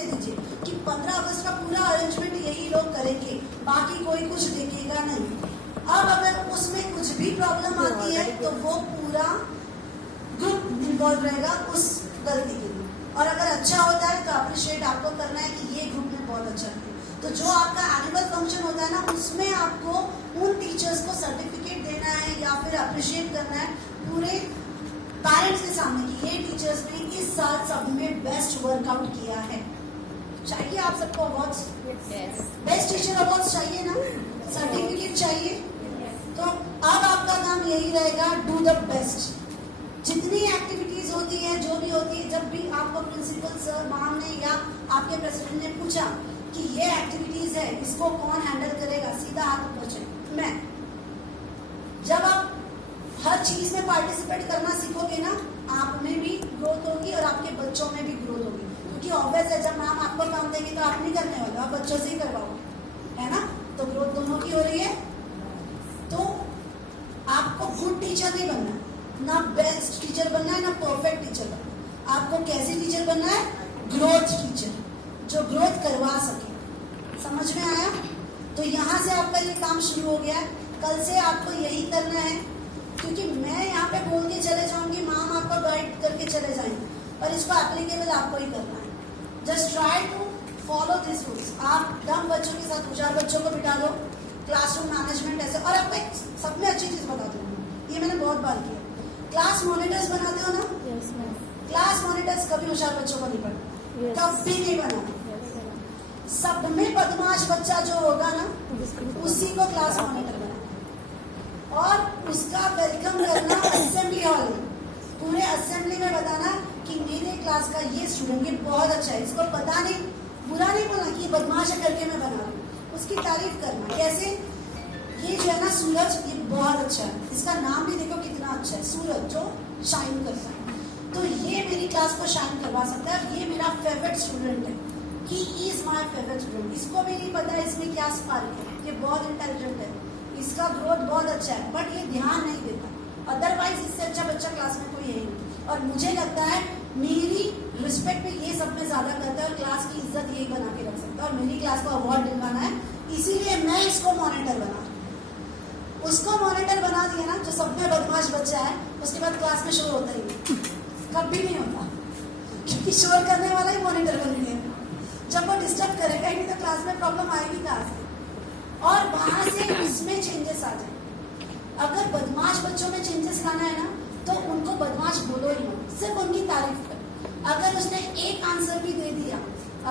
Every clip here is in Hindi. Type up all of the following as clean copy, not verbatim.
दे दीजिए कि 15 अगस्त का पूरा अरेंजमेंट यही लोग करेंगे, बाकी कोई कुछ देखेगा नहीं। अब अगर उसमें कुछ भी प्रॉब्लम आती है तो वो पूरा ग्रुप इन्वॉल्व रहेगा उस गलती के लिए, और अगर अच्छा होता है तो अप्रिशिएट आपको करना है कि ये ग्रुप में बहुत अच्छा किया। तो जो आपका एनुअल फंक्शन होता है ना, उसमें आपको उन टीचर्स को सर्टिफिकेट देना है या फिर अप्रिशिएट करना है पूरे पेरेंट्स के सामने कि ये टीचर्स ने इस साल सब में बेस्ट वर्कआउट किया है। चाहिए आप सबको अवार्ड्स? बेस्ट टीचर अवार्ड्स चाहिए ना, सर्टिफिकेट चाहिए। तो अब आपका काम यही रहेगा, डू द बेस्ट। जितनी एक्टिविटीज होती है, जो भी होती है, जब भी आपको प्रिंसिपल सर मैम ने या आपके प्रेसिडेंट ने पूछा कि ये एक्टिविटीज है, इसको कौन हैंडल करेगा, सीधा हाथ ऊपर चले मैं। जब आप हर चीज में पार्टिसिपेट करना सीखोगे ना, आप में भी ग्रोथ होगी और आपके बच्चों में भी ग्रोथ होगी। क्योंकि ऑब्वियस है, जब मैम आपको काम देंगे तो आप नहीं करने वाले, आप बच्चों से ही करवाओगे, है ना। तो ग्रोथ दोनों की हो रही है। तो आपको गुड टीचर नहीं बनना, ना बेस्ट टीचर बनना है, ना परफेक्ट टीचर बनना है। आपको कैसी टीचर बनना है? ग्रोथ टीचर, जो ग्रोथ करवा सके। समझ में आया? तो यहाँ से आपका ये काम शुरू हो गया। कल से आपको यही करना है, क्योंकि मैं यहाँ पे बोल के चले जाऊंगी, मैम आपको गाइड करके चले जाएंगे, और इसको एप्लीकेबल आपको ही करना है। Just try to follow this rules. आप डम बच्चों के साथ होशियार बच्चों को बिठा दो, क्लासरूम मैनेजमेंट ऐसे। और आपको एक सब में अच्छी चीज बता दूंगी, ये मैंने बहुत बार किया। क्लास मॉनिटर्स बनाते हो ना? Yes, ma'am. क्लास मॉनिटर्स कभी होशियार बच्चों को नहीं पढ़ा, Yes. कभी नहीं बना। सब में बदमाश बच्चा जो होगा ना, उसी को क्लास मॉनिटर बना, और उसका वेलकम करना असेंबली हॉल में, पूरे असेंबली में बताना कि मेरे क्लास का ये स्टूडेंट ये बहुत अच्छा है, इसको पता नहीं, बुरा नहीं बोलना कि ये बदमाश है करके मैं बना रहा हूँ, उसकी तारीफ करना। कैसे? ये जो है ना सूरज, ये बहुत अच्छा है, इसका नाम भी देखो कितना अच्छा है, सूरज जो शाइन करता है। तो ये मेरी क्लास को शाइन करवा सकता है। ये मेरा फेवरेट स्टूडेंट है, he is my favourite student. इसको भी नहीं पता है इसमें क्या स्पार्क है, ये बहुत इंटेलिजेंट है, इसका ग्रोथ बहुत अच्छा है, बट ये ध्यान नहीं देता। अदरवाइज इससे अच्छा बच्चा क्लास में कोई है नहीं। और मुझे लगता है मेरी रिस्पेक्ट भी ये सब में ज्यादा करता है, और क्लास की इज्जत यही बना के रख सकता है, और मेरी क्लास को अवार्ड दिलवाना है, इसीलिए मैं इसको मॉनिटर बना। उसको मॉनिटर बना दिया ना, जो सब में बदमाश बच्चा है, उसके बाद क्लास में शोर होता ही नहीं, कभी नहीं होता, क्योंकि शोर करने वाला ही मॉनिटर बनेगा। जब वो डिस्टर्ब करेगा ही नहीं तो क्लास में प्रॉब्लम आएगी कहाँ से? और वहां से उसमें चेंजेस आ जाए। अगर बदमाश बच्चों में चेंजेस लाना है ना, तो उनको बदमाश बोलो ही मत, सिर्फ उनकी तारीफ करो। अगर उसने एक आंसर भी दे दिया,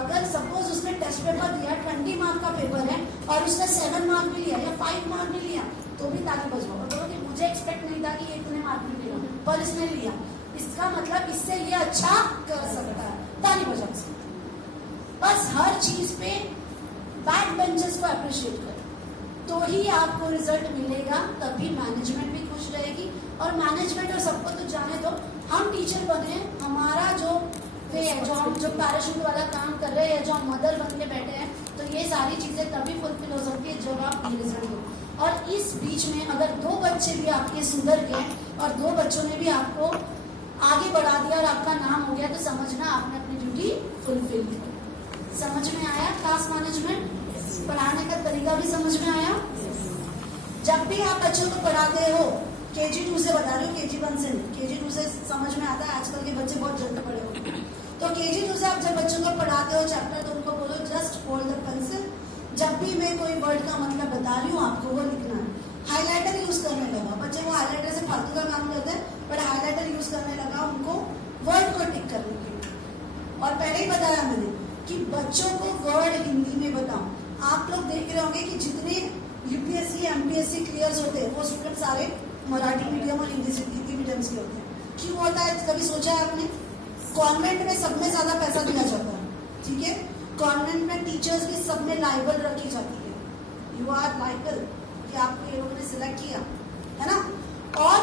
अगर सपोज उसने टेस्ट पेपर दिया, 20 मार्क का पेपर है, और उसने 7 मार्क भी लिया या 5 मार्क भी लिया, तो भी ताली बजवाओ, बोलो कि मुझे एक्सपेक्ट नहीं था कि इतने मार्क भी लिया, पर इसने लिया, इसका मतलब इससे ये अच्छा कर सकता है, ताली बजाओ। बस हर चीज पे बैक बेंचर्स को अप्रिशिएट करो, तो ही आपको रिजल्ट मिलेगा, तभी मैनेजमेंट भी खुश रहेगी। और मैनेजमेंट और सबको तो जाने दो, हम टीचर बने, हमारा जो वे है, जो हम जो पैराशूट वाला काम कर रहे हैं, जो हम मदर बन के बैठे हैं, तो ये सारी चीजें तभी फुलफिल हो सकती है जब आप रिजल्ट दो। और इस बीच में अगर 2 बच्चे भी आपके सुधर गए और 2 बच्चों ने भी आपको आगे बढ़ा दिया और आपका नाम हो गया, तो समझना आपने अपनी ड्यूटी फुलफिल की। समझ में आया? क्लास मैनेजमेंट पढ़ाने का तरीका भी समझ में आया? जब भी आप बच्चों को पढ़ाते हो, KG2 से बता रही हूँ, KG1 से नहीं, KG2 से समझ में आता है, आजकल के बच्चे बहुत जल्दी पढ़े होते हैं। तो KG2 से आप जब बच्चों को पढ़ाते हो चैप्टर, तो उनको बोलो जस्ट होल्ड द पेंसिल। जब भी मैं कोई वर्ड का मतलब बता रही हूँ, आपको वो लिखना है। हाईलाइटर यूज करने लगा, बच्चे वो हाईलाइटर से फालतू का काम करते हैं, बट हाईलाइटर यूज करने लगा उनको वर्ड को टिक करने के लिए। और पहले ही बताया मैंने कि बच्चों को वर्ड हिंदी में बताओ। आप लोग देख रहे होंगे कि जितने UPSC MPSC क्लियर्स होते हैं, वो स्टूडेंट सारे मराठी मीडियम और हिंदी मीडियम के होते हैं। क्यों होता है? कभी सोचा है आपने? कॉन्वेंट में सब में ज्यादा पैसा दिया जाता है, ठीक है। कॉन्वेंट में टीचर्स भी सब में लाइबल रखी जाती है, यू आर लाइबल, कि आपको ये लोगों ने सिलेक्ट किया है ना। और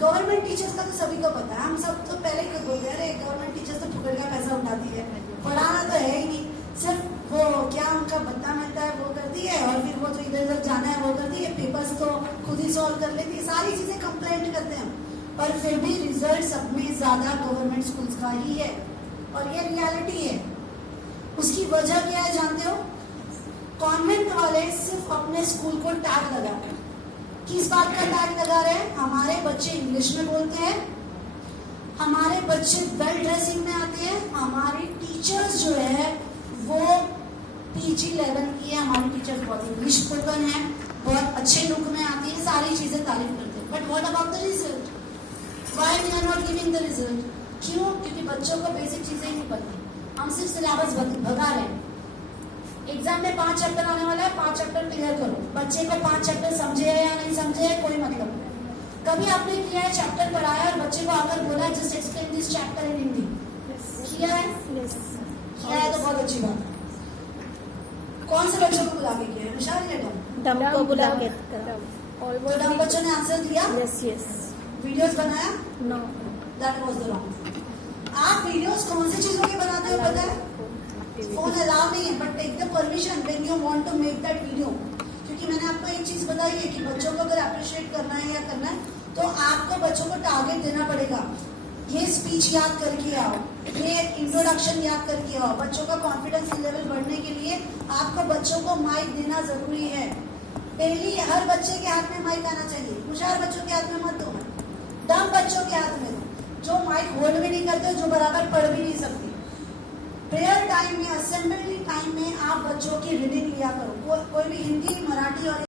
गवर्नमेंट टीचर्स का तो सभी को पता है, हम सब तो पहले ही बोलते हैं, अरे गवर्नमेंट टीचर्स तो फुकड़ का पैसा उठाती है, पढ़ाना तो है ही नहीं, सिर्फ वो क्या उनका भत्ता मिलता है वो करती है, और फिर वो जो इधर उधर जाना है वो करती है, पेपर्स तो खुद ही सॉल्व कर लेती है, सारी चीजें कंप्लेंट करते हैं। पर फिर भी रिजल्ट सब में ज्यादा गवर्नमेंट स्कूल्स का ही है, और ये रियलिटी है। उसकी वजह क्या है जानते हो? कॉन्वेंट वाले सिर्फ अपने स्कूल को टैग लगा रहे हैं। किस बात का टैग लगा रहे हैं? हमारे बच्चे इंग्लिश में बोलते हैं, हमारे बच्चे वेल ड्रेसिंग में आते हैं, हमारी टीचर्स जो है वो PG लेवल की है, हमारी टीचर्स बहुत इंग्लिश स्पोकन है, बहुत अच्छे लुक में आती है, सारी चीजें तारीफ करते हैं। But what about the result? Why we are not giving the result? क्यों? क्योंकि बच्चों को बेसिक चीजें ही नहीं पता। हम सिर्फ सिलेबस भगा रहे हैं। एग्जाम में 5 चैप्टर आने वाला है, 5 चैप्टर क्लियर करो। बच्चे को 5 चैप्टर समझे है या नहीं समझे है कोई मतलब नहीं। कभी आपने किया है चैप्टर पढ़ाया और बच्चे को आकर बोला just explain this chapter in Hindi? किया है? किया है तो बहुत अच्छी बात है। कौन से बच्चों को बुला के किया है? विशाल या डम? डम को बुला के तो डम बच्चों ने आंसर दिया? Yes yes. वीडियोस बनाया? No. That was the wrong. आप वीडियोस कौन सी चीजों के बनाते हो पता है? फोन अलाउ नहीं है, but take the permission when you want to make that video. क्योंकि मैंने आपको एक चीज बताई है कि बच्चों को अगर अप्रिशिएट करना है या करना है तो आपको बच्चों को टारगेट देना पड़ेगा। ये स्पीच याद करके आओ, ये इंट्रोडक्शन याद करके आओ। बच्चों का कॉन्फिडेंस लेवल बढ़ने के लिए आपको बच्चों को माइक देना जरूरी है। डेली हर बच्चे के हाथ में माइक आना चाहिए। होशियार बच्चों के हाथ में मत दो, डम बच्चों के हाथ में दो, जो माइक होल्ड भी नहीं करते, जो बराबर पढ़ भी नहीं सकते। प्रेयर टाइम में, असेंबली टाइम में आप बच्चों की रीडिंग लिया करो। कोई भी हिंदी, मराठी और